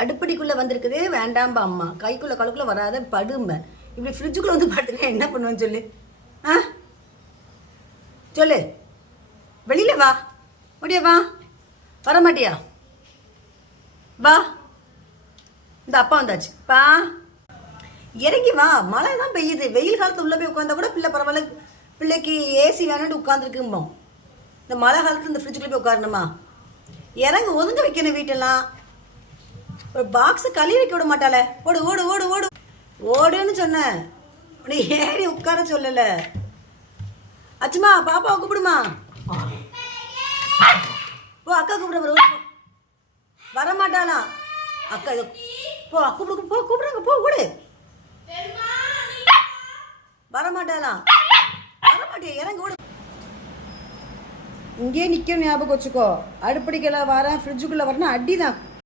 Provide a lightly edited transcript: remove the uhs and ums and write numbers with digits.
அடுப்படிக்குள்ளே வந்திருக்குது வேண்டாம்பா அம்மா, கைக்குள்ளே கழுக்குள்ளே வராத படும்ப. இப்படி ஃப்ரிட்ஜுக்குள்ளே வந்து படுத்துனா என்ன பண்ணுவேன்னு சொல்லு. ஆ சொல்லு, வெளியில் வா, முடியா வா, வர மாட்டியா? வா, இந்த அப்பா வந்தாச்சு பா, இறங்கி வா. மழை தான் பெய்யுது, வெயில் காலத்து உள்ளே போய் உட்காந்தா கூட பிள்ளை பரவாயில்ல, பிள்ளைக்கு ஏசி வேணும்னு உட்காந்துருக்கும்போம். இந்த மழை காலத்தில் இந்த ஃப்ரிட்ஜுக்குள்ளே போய் உட்காரணுமா? இறங்க, ஒதுங்க வைக்கணும் வீட்டெல்லாம். ஒரு பாக்ஸை கழுவி வைக்க விட மாட்டாளே. ஓடு ஓடு ஓடு ஓடு ஓடுன்னு சொன்னேன், உன்னை ஏறி உட்கார சொல்லல. அச்சுமா, பாப்பாவை கூப்பிடுமா? போ, அக்கா கூப்பிட வர மாட்டாளா? அக்கா போ, கூப்பிடு, போ, கூப்பிடுறாங்க, போ, ஓடு. வர மாட்டாளா? வர மாட்டியா? இறங்க, ஓடு. இங்கே நிற்க ஞாபகம் வச்சுக்கோ. அடுப்படிக்கெல்லாம் வரேன், ஃப்ரிட்ஜுக்குள்ளே வரேன்னா அடி தான்.